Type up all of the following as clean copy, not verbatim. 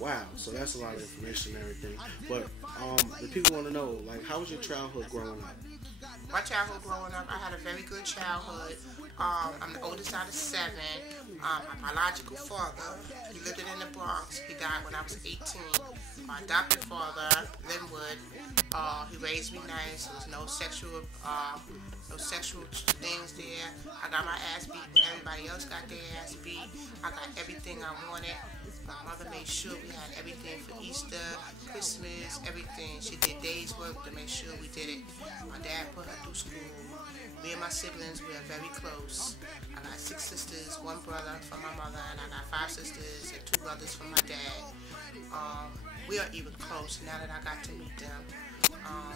Wow, so that's a lot of information and everything. But the people want to know, like, how was your childhood growing up? My childhood growing up, I had a very good childhood. I'm the oldest out of seven. My biological father, he lived in the Bronx. He died when I was 18. My adopted father, Linwood, he raised me nice. There was no sexual things there. I got my ass beat when everybody else got their ass beat. I got everything I wanted. My mother made sure we had everything for Easter, Christmas, everything. She did days work to make sure we did it. My dad put her through school. Me and my siblings, we are very close. I got 6 sisters, 1 brother from my mother, and I got 5 sisters and 2 brothers from my dad. We are even close now that I got to meet them. Um,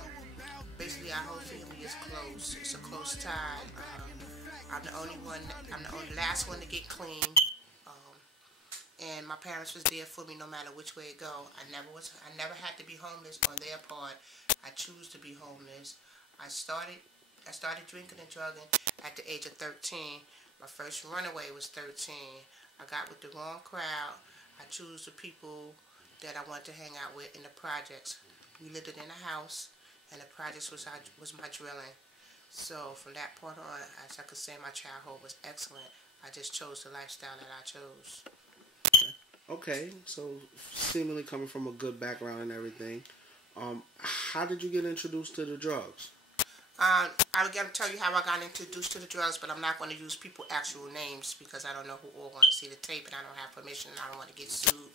Basically, our whole family is close. It's a close tie. I'm the only one. I'm the only last one to get clean. Um, and my parents was there for me no matter which way it go. I never had to be homeless on their part. I choose to be homeless. I started drinking and drugging at the age of 13. My first runaway was 13. I got with the wrong crowd. I choose the people that I want to hang out with in the projects. We lived in a house, and the projects was my drilling. So from that point on, as I could say, my childhood was excellent. I just chose the lifestyle that I chose. Okay, so seemingly coming from a good background and everything, how did you get introduced to the drugs? I was going to tell you how I got introduced to the drugs, but I'm not going to use people's actual names because I don't know who all want to see the tape, and I don't have permission, and I don't want to get sued.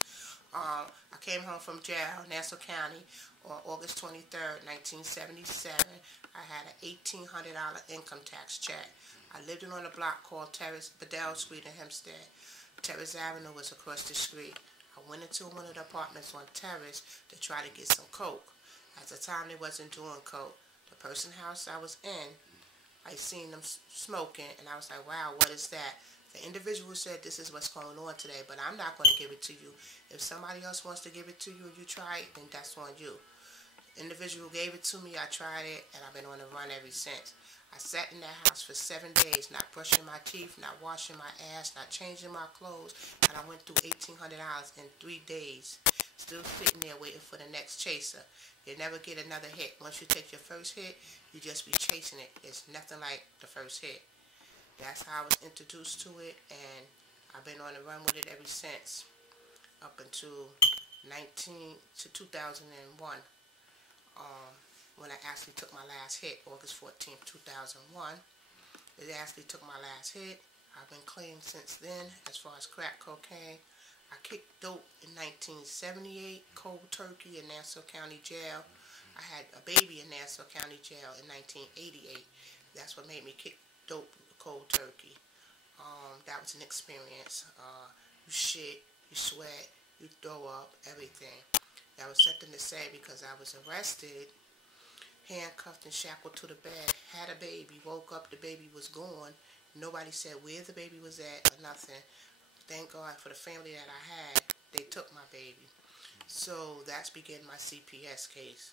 I came home from jail, Nassau County, on August 23rd, 1977. I had an $1,800 income tax check. I lived on a block called Bedell Street in Hempstead. Terrace Avenue was across the street. I went into one of the apartments on Terrace to try to get some coke. At the time, they wasn't doing coke. The person's house I was in, I seen them smoking, and I was like, wow, what is that? The individual said, this is what's going on today, but I'm not going to give it to you. If somebody else wants to give it to you and you try it, then that's on you. The individual gave it to me, I tried it, and I've been on the run ever since. I sat in that house for 7 days, not brushing my teeth, not washing my ass, not changing my clothes, and I went through $1,800 in 3 days, still sitting there waiting for the next chaser. You never get another hit. Once you take your first hit, you just be chasing it. It's nothing like the first hit. That's how I was introduced to it, and I've been on the run with it ever since, up until 2001. When I actually took my last hit, August 14th, 2001. It actually took my last hit. I've been clean since then as far as crack cocaine. I kicked dope in 1978, cold turkey in Nassau County Jail. I had a baby in Nassau County Jail in 1988. That's what made me kick dope cold turkey. That was an experience. You shit, you sweat, you throw up, everything. That was something to say because I was arrested, handcuffed and shackled to the bed, had a baby, woke up, the baby was gone. Nobody said where the baby was at or nothing. Thank God for the family that I had. They took my baby. So that's began my CPS case.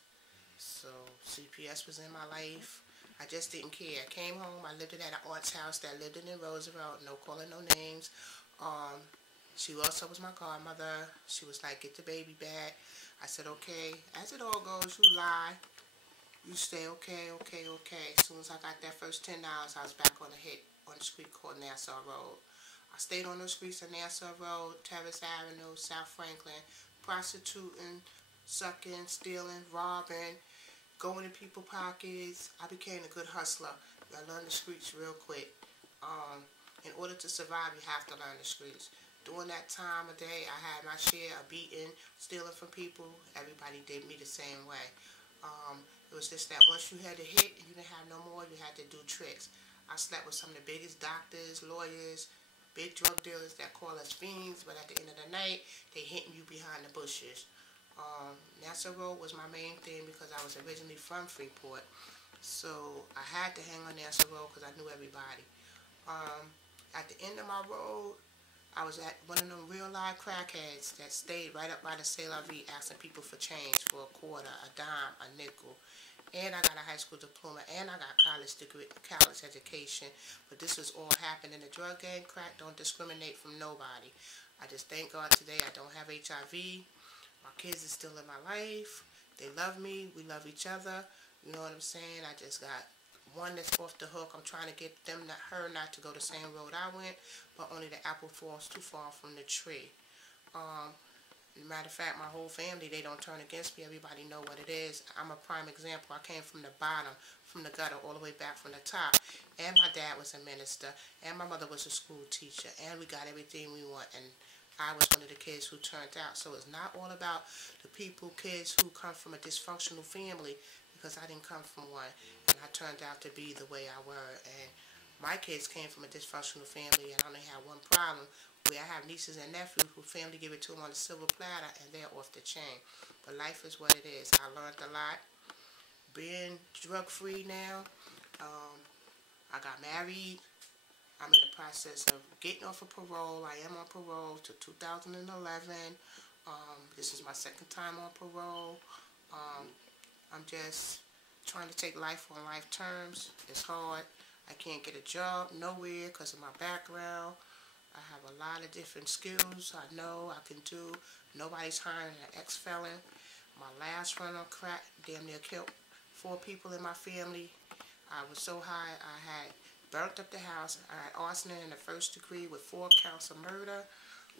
So CPS was in my life. I just didn't care. I came home. I lived at an aunt's house that lived in Roosevelt. No calling no names. She also was my godmother. She was like, get the baby back. I said, okay. As it all goes, you lie. You stay okay. As soon as I got that first $10, I was back on the hit on the street called Nassau Road. I stayed on those streets of Nassau Road, Terrace Avenue, South Franklin, prostituting, sucking, stealing, robbing, going in people's pockets. I became a good hustler. I learned the streets real quick. In order to survive, you have to learn the streets. During that time of day, I had my share of beating, stealing from people. Everybody did me the same way. It was just that once you had a hit and you didn't have no more, you had to do tricks. I slept with some of the biggest doctors, lawyers, big drug dealers that call us fiends, but at the end of the night, they hitting you behind the bushes. Nassau Road was my main thing because I was originally from Freeport. So I had to hang on Nassau Road because I knew everybody. At the end of my road, I was at one of them real live crackheads that stayed right up by the C'est La Vie asking people for change for a quarter, a dime, a nickel. And I got a high school diploma, and I got college education. But this was all happening in the drug game. Crack don't discriminate from nobody. I just thank God today I don't have HIV. My kids are still in my life. They love me. We love each other. You know what I'm saying? I just got one that's off the hook. I'm trying to get her not to go the same road I went, but only the apple falls too far from the tree. Matter of fact, my whole family, they don't turn against me. Everybody know what it is. I'm a prime example. I came from the bottom, from the gutter, all the way back from the top. And my dad was a minister, and my mother was a school teacher, and we got everything we want. And I was one of the kids who turned out. So it's not all about the kids who come from a dysfunctional family, because I didn't come from one. And I turned out to be the way I were. And my kids came from a dysfunctional family, and I only had one problem, where I have nieces and nephews who family give it to them on a silver platter, and they're off the chain. But life is what it is. I learned a lot. Being drug-free now. I got married. I'm in the process of getting off of parole. I am on parole till 2011. This is my second time on parole. I'm just trying to take life on life terms. It's hard. I can't get a job nowhere because of my background. I have a lot of different skills I know I can do. Nobody's hiring an ex-felon. My last run on crack damn near killed 4 people in my family. I was so high I had burnt up the house. I had arson in the first degree with 4 counts of murder,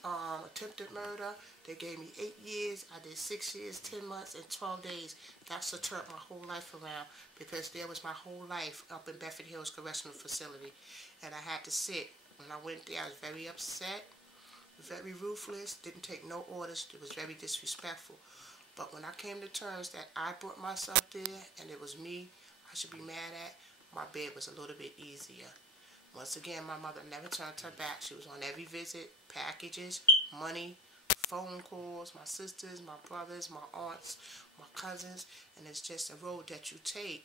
attempted murder. They gave me 8 years. I did 6 years, 10 months, and 12 days. That's what turned my whole life around, because there was my whole life up in Bedford Hills Correctional Facility, and I had to sit. When I went there, I was very upset, very ruthless, didn't take no orders. It was very disrespectful. But when I came to terms that I brought myself there and it was me I should be mad at, my bed was a little bit easier. Once again, my mother never turned her back. She was on every visit, packages, money, phone calls, my sisters, my brothers, my aunts, my cousins, and it's just a road that you take.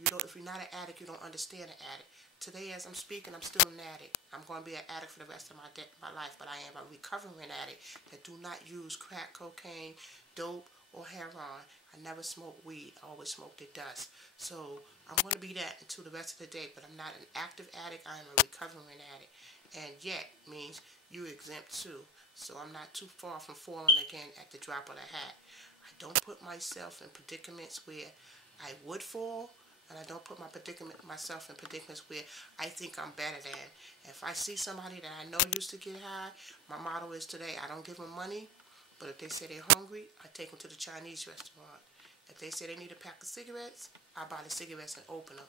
If you're not an addict, you don't understand an addict. Today, as I'm speaking, I'm still an addict. I'm going to be an addict for the rest of my life, but I am a recovering addict that do not use crack, cocaine, dope, or heroin. I never smoked weed. I always smoked the dust. So I'm going to be that until the rest of the day, but I'm not an active addict. I am a recovering addict. And yet means you're exempt too. So I'm not too far from falling again at the drop of the hat. I don't put myself in predicaments where I would fall, and I don't put myself in predicaments where I think I'm better than. If I see somebody that I know used to get high, my motto is today, I don't give them money, but if they say they're hungry, I take them to the Chinese restaurant. If they say they need a pack of cigarettes, I buy the cigarettes and open them.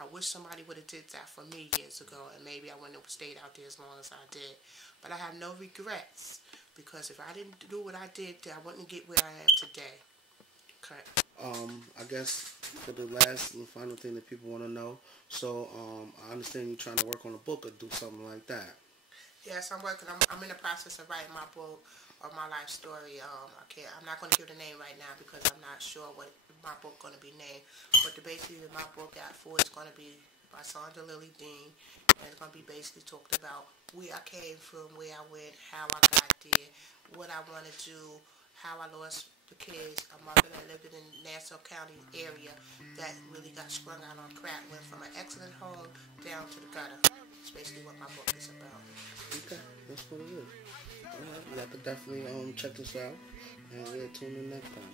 I wish somebody would have did that for me years ago, and maybe I wouldn't have stayed out there as long as I did. But I have no regrets, because if I didn't do what I did, I wouldn't get where I am today. Correct. I guess for the last and final thing that people want to know, so I understand you're trying to work on a book or do something like that. Yes, I'm working. I'm in the process of writing my book or my life story. I'm not going to give the name right now because I'm not sure what my book going to be named. But basically, my book got for is going to be by Sandra Dean, and it's going to be basically talked about where I came from, where I went, how I got there, what I want to do, how I lost the kids. A mother that lived in the Nassau County area that really got sprung out on crack, went from an excellent home down to the gutter. That's basically what my book is about. Okay, that's what it is. Alright, you have to definitely check this out, and we'll tune in next time.